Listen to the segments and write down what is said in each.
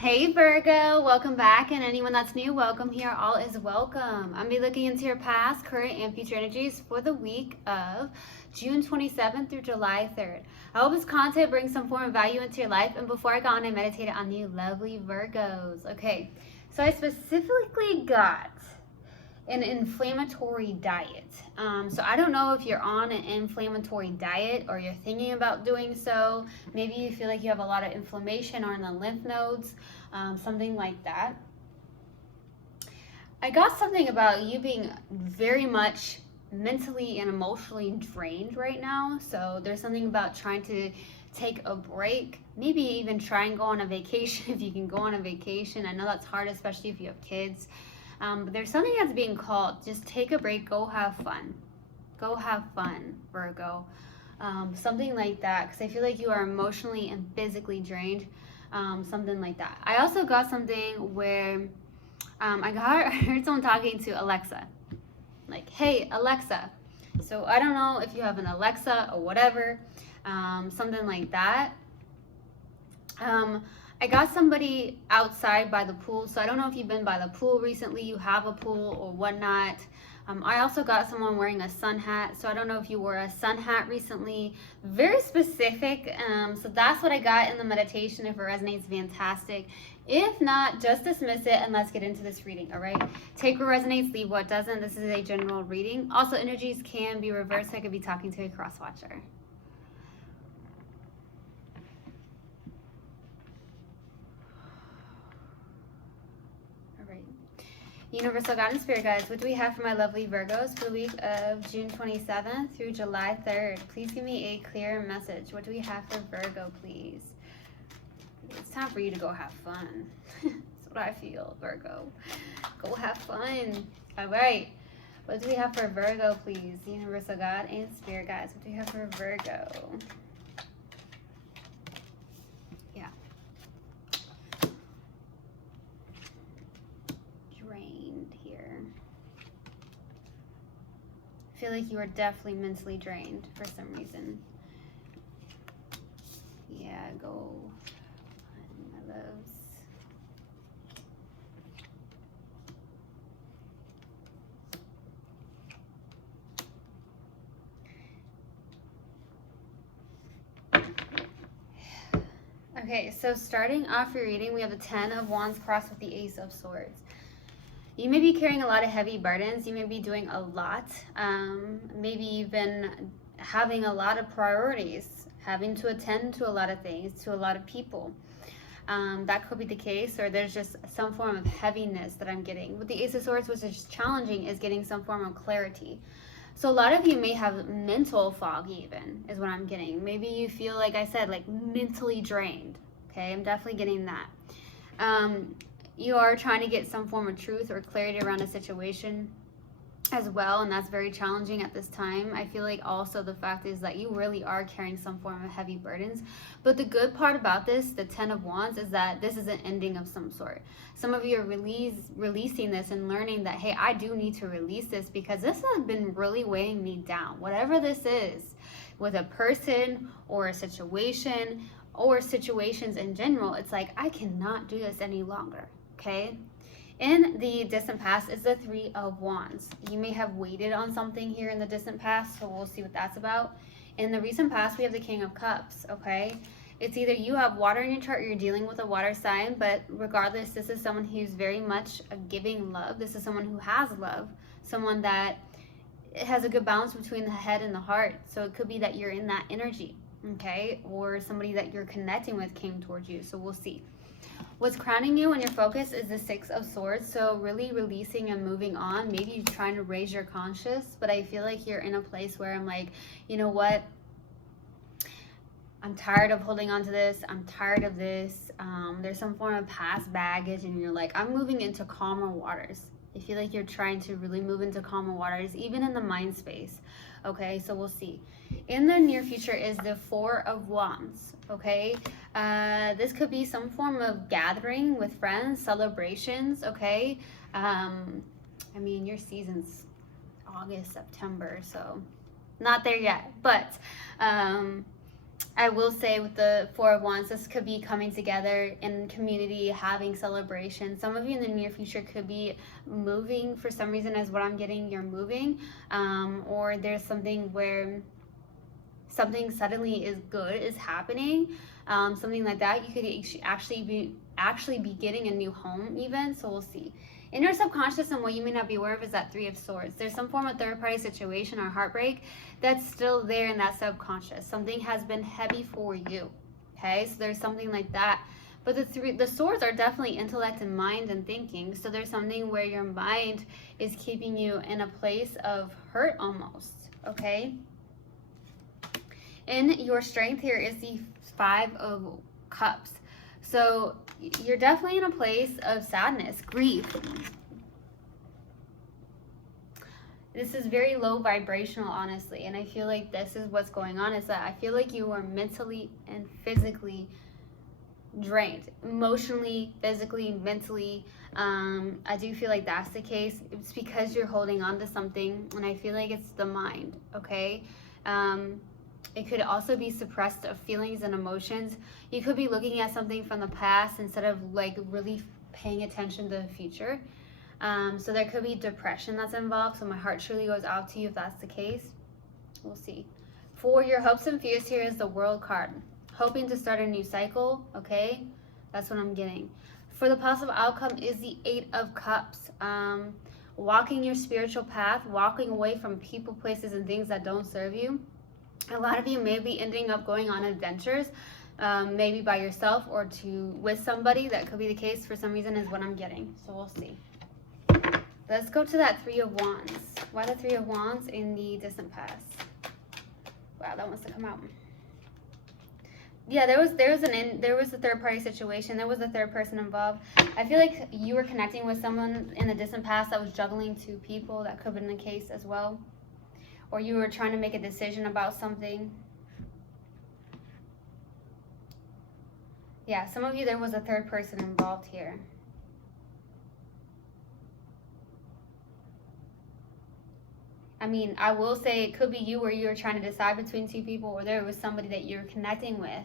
Hey Virgo, welcome back, and anyone that's new, welcome here. All is welcome. I'm be looking into your past, current, and future energies for the week of June 27th through July 3rd. I hope this content brings some form of value into your life. And before I go on, I meditated on you lovely Virgos. Okay, so I specifically got an inflammatory diet. So I don't know if you're on an inflammatory diet or you're thinking about doing so. Maybe you feel like you have a lot of inflammation or in the lymph nodes, something like that. I got something about you being very much mentally and emotionally drained right now. So there's something about trying to take a break, maybe even try and go on a vacation if you can go on a vacation. I know that's hard, especially if you have kids. But there's something that's being called. Just take a break, go have fun. Go have fun, Virgo. Something like that, because I feel like you are emotionally and physically drained. Something like that. I also got something where I heard someone talking to Alexa. Like, hey, Alexa. So I don't know if you have an Alexa or whatever. Something like that. I got somebody outside by the pool. So I don't know if you've been by the pool recently, you have a pool or whatnot. I also got someone wearing a sun hat. So I don't know if you wore a sun hat recently. Very specific. So that's what I got in the meditation. If it resonates, fantastic. If not, just dismiss it and let's get into this reading, all right? Take what resonates, leave what doesn't. This is a general reading. Also, energies can be reversed. I could be talking to a cross-watcher. Universal God and Spirit Guides, what do we have for my lovely Virgos for the week of June 27th through July 3rd? Please give me a clear message. What do we have for Virgo, please? It's time for you to go have fun. That's what I feel, Virgo. Go have fun. All right. What do we have for Virgo, please? Universal God and Spirit Guides, what do we have for Virgo? I feel like you are definitely mentally drained for some reason. Yeah, go, my loves. Okay, so starting off your reading, we have the 10 of Wands crossed with the Ace of Swords. You may be carrying a lot of heavy burdens. You may be doing a lot. Maybe you've been having a lot of priorities, having to attend to a lot of things, to a lot of people. That could be the case, or there's just some form of heaviness that I'm getting. With the Ace of Swords, which is challenging, is getting some form of clarity. So a lot of you may have mental fog even, is what I'm getting. Maybe you feel, like I said, like mentally drained. Okay, I'm definitely getting that. You are trying to get some form of truth or clarity around a situation as well, and that's very challenging at this time. I feel like also the fact is that you really are carrying some form of heavy burdens. But the good part about this, the 10 of Wands, is that this is an ending of some sort. Some of you are releasing this and learning that, hey, I do need to release this because this has been really weighing me down. Whatever this is, with a person or a situation or situations in general, it's like, I cannot do this any longer. Okay, in the distant past is the 3 of Wands. You may have waited on something here in the distant past, so we'll see what that's about. In the recent past, we have the King of Cups, okay? It's either you have water in your chart or you're dealing with a water sign, but regardless, this is someone who's very much giving love. This is someone who has love, someone that has a good balance between the head and the heart. So it could be that you're in that energy, okay? Or somebody that you're connecting with came towards you, so we'll see. What's crowning you and your focus is the 6 of Swords. So really releasing and moving on. Maybe you're trying to raise your conscious, but I feel like you're in a place where I'm like, you know what? I'm tired of holding on to this. I'm tired of this. There's some form of past baggage and you're like, I'm moving into calmer waters. I feel like you're trying to really move into calmer waters, even in the mind space. Okay, so we'll see. In the near future is the 4 of Wands. Okay, this could be some form of gathering with friends, celebrations. Okay, I mean, your season's August, September, so not there yet, but I will say with the Four of Wands, this could be coming together in community, having celebration. Some of you in the near future could be moving for some reason, as what I'm getting, you're moving. Or there's something where something suddenly is happening. Something like that. You could actually be getting a new home even. So we'll see. In your subconscious, and what you may not be aware of, is that Three of Swords. There's some form of third party situation or heartbreak that's still there in that subconscious. Something has been heavy for you. Okay, so there's something like that. But the swords are definitely intellect and mind and thinking. So there's something where your mind is keeping you in a place of hurt almost. Okay. In your strength here is the Five of Cups. So you're definitely in a place of sadness, grief. This is very low vibrational, honestly. And I feel like this is what's going on, is that I feel like you are mentally and physically drained. Emotionally, physically, mentally. I do feel like that's the case. It's because you're holding on to something. And I feel like it's the mind, okay? It could also be suppressed of feelings and emotions. You could be looking at something from the past instead of like really paying attention to the future. So there could be depression that's involved. So my heart truly goes out to you if that's the case. We'll see. For your hopes and fears here is the World card. Hoping to start a new cycle, okay? That's what I'm getting. For the possible outcome is the Eight of Cups. Walking your spiritual path, walking away from people, places, and things that don't serve you. A lot of you may be ending up going on adventures, maybe by yourself or with somebody. That could be the case for some reason, is what I'm getting. So we'll see. Let's go to that Three of Wands. Why the Three of Wands in the distant past? Wow, that wants to come out. Yeah, there was a third party situation. There was a third person involved. I feel like you were connecting with someone in the distant past that was juggling two people. That could have been the case as well. Or you were trying to make a decision about something. Yeah, some of you, there was a third person involved here. I mean, I will say it could be you, where you were trying to decide between two people, or there was somebody that you're connecting with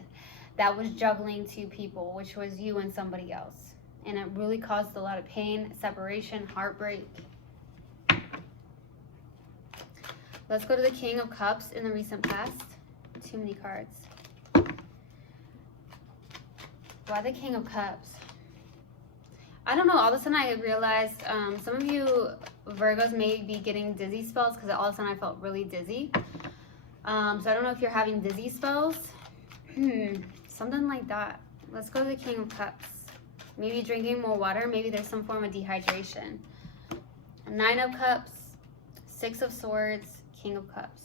that was juggling two people, which was you and somebody else. And it really caused a lot of pain, separation, heartbreak. Let's go to the King of Cups in the recent past. Too many cards. Why the King of Cups? I don't know. All of a sudden I realized some of you Virgos may be getting dizzy spells, because all of a sudden I felt really dizzy. So I don't know if you're having dizzy spells. Something like that. Let's go to the King of Cups. Maybe drinking more water. Maybe there's some form of dehydration. Nine of Cups, Six of Swords, King of Cups.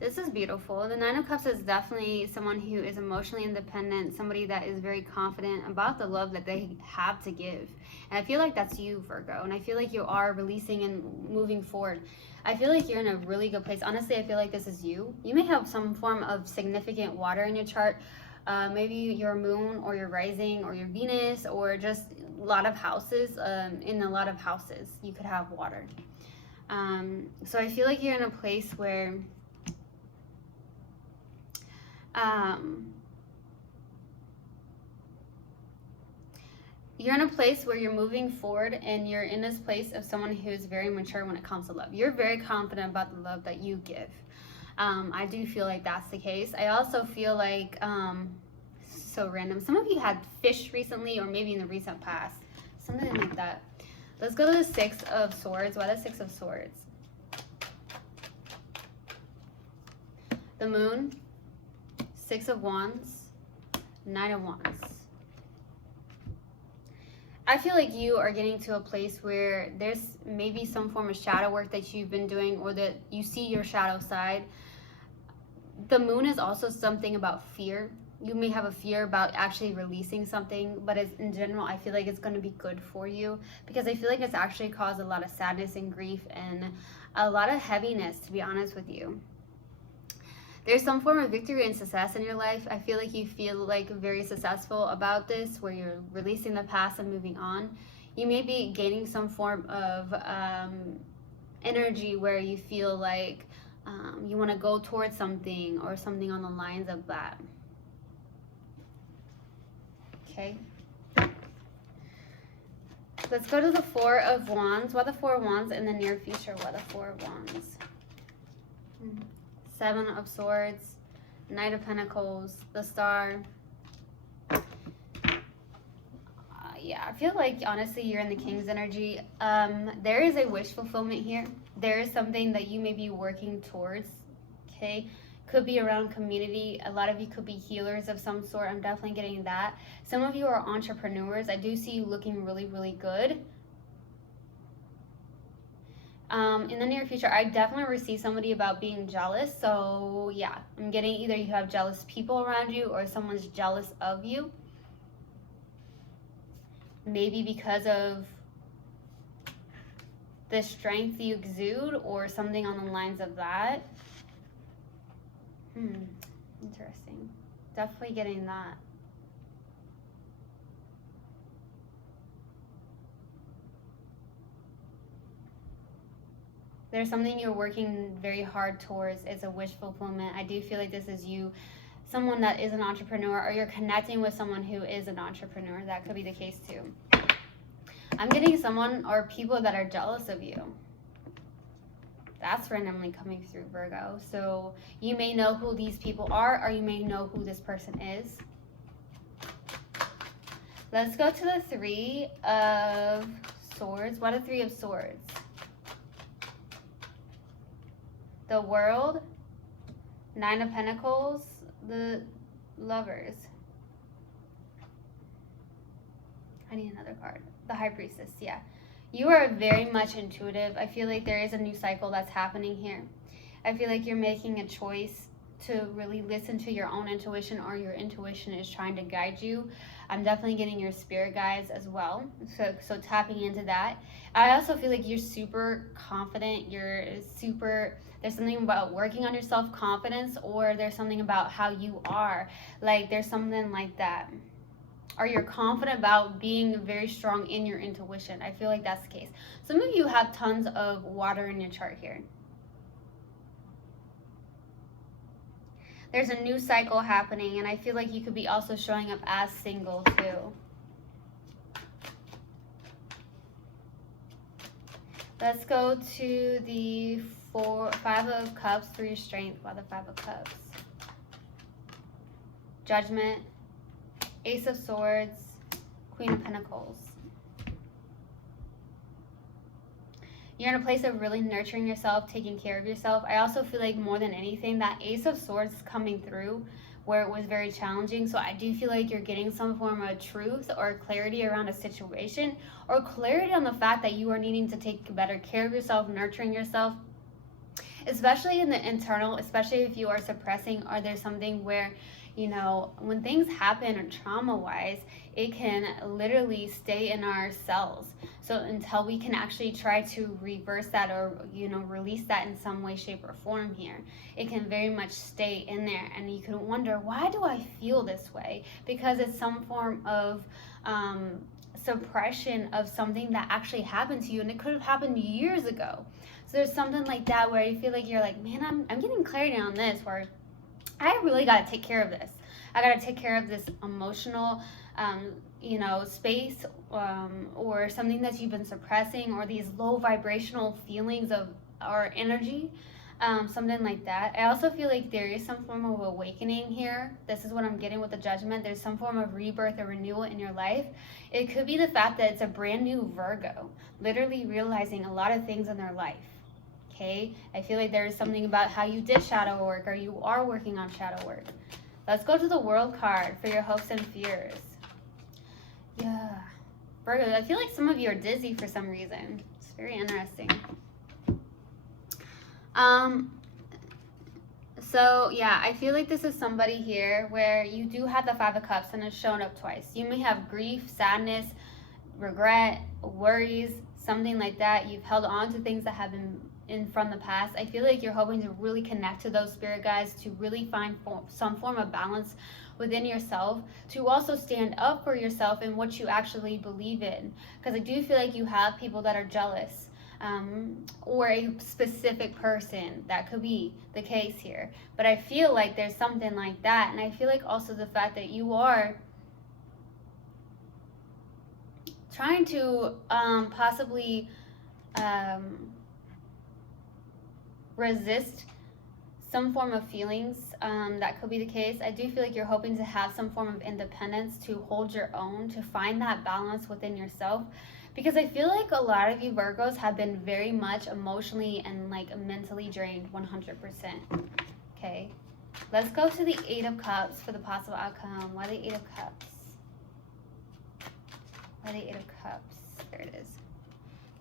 This is beautiful. The Nine of Cups is definitely someone who is emotionally independent, somebody that is very confident about the love that they have to give. And I feel like that's you, Virgo. And I feel like you are releasing and moving forward. I feel like you're in a really good place. Honestly, I feel like this is you. You may have some form of significant water in your chart. Maybe your moon or your rising or your Venus, or just a lot of houses. In a lot of houses, you could have water. So I feel like you're in a place where you're in a place where you're moving forward, and you're in this place of someone who is very mature when it comes to love. You're very confident about the love that you give. I do feel like that's the case. I also feel like, so random, some of you had fish recently, or maybe in the recent past, something like that. Let's go to the Six of Swords. Why the Six of Swords? The Moon, Six of Wands, Nine of Wands. I feel like you are getting to a place where there's maybe some form of shadow work that you've been doing, or that you see your shadow side. The Moon is also something about fear. You may have a fear about actually releasing something, but in general, I feel like it's going to be good for you, because I feel like it's actually caused a lot of sadness and grief and a lot of heaviness, to be honest with you. There's some form of victory and success in your life. I feel like you feel like very successful about this, where you're releasing the past and moving on. You may be gaining some form of energy where you feel like you want to go towards something or something on the lines of that. Okay. Let's go to the Four of Wands. What are the Four of Wands in the near future? What are the Four of Wands? Seven of Swords, Knight of Pentacles, the Star. Yeah, I feel like honestly you're in the King's energy. There is a wish fulfillment here. There is something that you may be working towards. Okay, could be around community. A lot of you could be healers of some sort. I'm definitely getting that. Some of you are entrepreneurs. I do see you looking really, really good. In the near future, I definitely receive somebody about being jealous. So yeah, I'm getting either you have jealous people around you or someone's jealous of you. Maybe because of the strength you exude or something on the lines of that. Interesting. Definitely getting that. There's something you're working very hard towards. It's a wish fulfillment. I do feel like this is you, someone that is an entrepreneur, or you're connecting with someone who is an entrepreneur. That could be the case too. I'm getting someone or people that are jealous of you. That's randomly coming through, Virgo. So you may know who these people are, or you may know who this person is. Let's go to the Three of Swords. What are Three of Swords? The World, Nine of Pentacles, the Lovers. I need another card. The High Priestess, yeah. You are very much intuitive. I feel like there is a new cycle that's happening here. I feel like you're making a choice to really listen to your own intuition, or your intuition is trying to guide you. I'm definitely getting your spirit guides as well. So tapping into that. I also feel like you're super confident. There's something about working on your self-confidence, or there's something about how you are. Like there's something like that. Or you're confident about being very strong in your intuition. I feel like that's the case. Some of you have tons of water in your chart here. There's a new cycle happening, and I feel like you could be also showing up as single too. Let's go to the Five of Cups for your strength. Wow, the Five of Cups. Judgment, Ace of Swords, Queen of Pentacles. You're in a place of really nurturing yourself, taking care of yourself. I also feel like more than anything, that Ace of Swords is coming through where it was very challenging. So I do feel like you're getting some form of truth or clarity around a situation, or clarity on the fact that you are needing to take better care of yourself, nurturing yourself, especially in the internal, especially if you are suppressing, or there's something where, you know, when things happen or trauma-wise, it can literally stay in our cells. So until we can actually try to reverse that, or, you know, release that in some way, shape, or form here, it can very much stay in there. And you can wonder, why do I feel this way? Because it's some form of suppression of something that actually happened to you, and it could have happened years ago. So there's something like that where you feel like you're like, man, I'm getting clarity on this, where I really got to take care of this. I got to take care of this emotional, you know, space, or something that you've been suppressing, or these low vibrational feelings of or energy, something like that. I also feel like there is some form of awakening here. This is what I'm getting with the Judgment. There's some form of rebirth or renewal in your life. It could be the fact that it's a brand new Virgo, literally realizing a lot of things in their life. Okay, I feel like there is something about how you did shadow work, or you are working on shadow work. Let's go to the World card for your hopes and fears. Yeah, Virgo, I feel like some of you are dizzy for some reason. It's very interesting. So yeah, I feel like this is somebody here where you do have the Five of Cups, and it's shown up twice. You may have grief, sadness, regret, worries, something like that. You've held on to things that have been from the past. I feel like you're hoping to really connect to those spirit guides, to really find some form of balance within yourself, to also stand up for yourself and what you actually believe in. Because I do feel like you have people that are jealous. or a specific person. That could be the case here. But I feel like there's something like that. And I feel like also the fact that you are trying to possibly resist some form of feelings. That could be the case. I do feel like you're hoping to have some form of independence, to hold your own, to find that balance within yourself. Because I feel like a lot of you Virgos have been very much emotionally and like mentally drained 100%. Okay, let's go to the 8 of Cups for the possible outcome. Why the 8 of Cups? Why the 8 of Cups? There it is.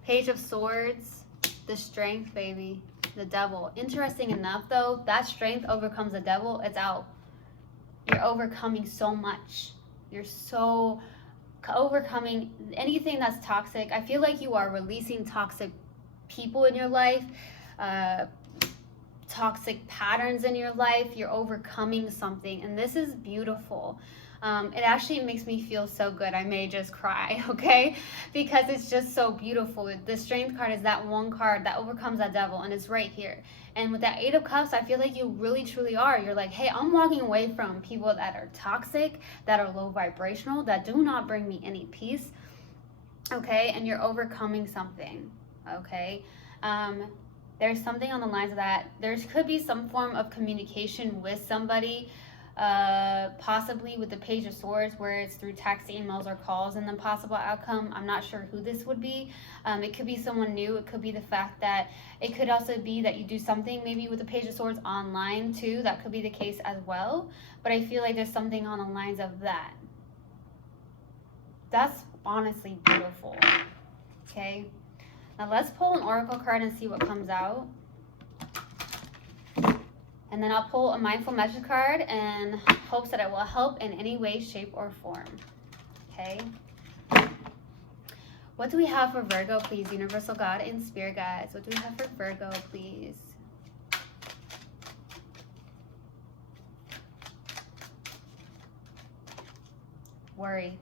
Page of Swords, the Strength, baby. The Devil. Interesting enough though, that strength overcomes the devil. It's out. You're overcoming so much. You're so overcoming anything that's toxic. I feel like you are releasing toxic people in your life, toxic patterns in your life. You're overcoming something, and this is beautiful. It actually makes me feel so good. I may just cry, okay? Because it's just so beautiful. The Strength card is that one card that overcomes that devil, and it's right here. And with that 8 of Cups, I feel like you really truly are. You're like, hey, I'm walking away from people that are toxic, that are low vibrational, that do not bring me any peace, okay? And you're overcoming something, okay? There's something on the lines of that. There could be some form of communication with somebody, possibly with the Page of Swords, where it's through text, emails, or calls, and the possible outcome. I'm not sure who this would be. It could be someone new. It could be the fact that it could also be that you do something maybe with the Page of Swords online too. That could be the case as well. But I feel like there's something on the lines of that. That's honestly beautiful. Okay. Now let's pull an oracle card and see what comes out. And then I'll pull a mindful message card and hopes that it will help in any way, shape, or form. Okay. What do we have for Virgo, please? Universal God and Spirit Guides. What do we have for Virgo, please? Worry.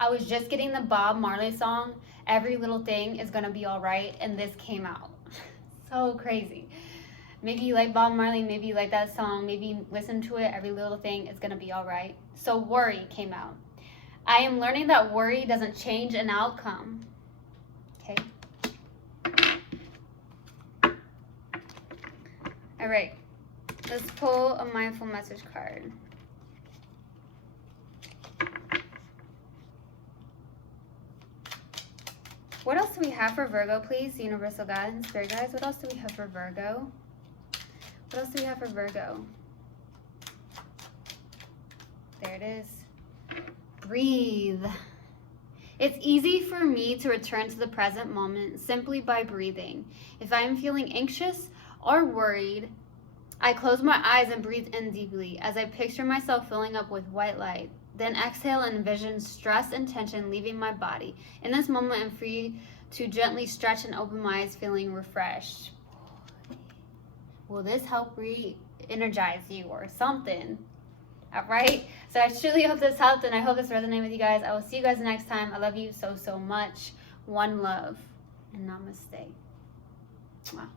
I was just getting the Bob Marley song, Every Little Thing Is Gonna Be Alright, and this came out. So crazy. Maybe you like Bob Marley, maybe you like that song, maybe listen to it, Every Little Thing Is Gonna Be Alright. So worry came out. I am learning that worry doesn't change an outcome. Okay. All right. Let's pull a mindful message card. What else do we have for Virgo, please? Universal God and Spirit Guides. What else do we have for Virgo? What else do we have for Virgo? There it is. Breathe. It's easy for me to return to the present moment simply by breathing. If I am feeling anxious or worried, I close my eyes and breathe in deeply as I picture myself filling up with white light. Then exhale and envision stress and tension leaving my body. In this moment, I'm free to gently stretch and open my eyes, feeling refreshed. Will this help re-energize you or something? All right. So I truly hope this helped, and I hope this resonated with you guys. I will see you guys next time. I love you so, so much. One love and namaste. Wow.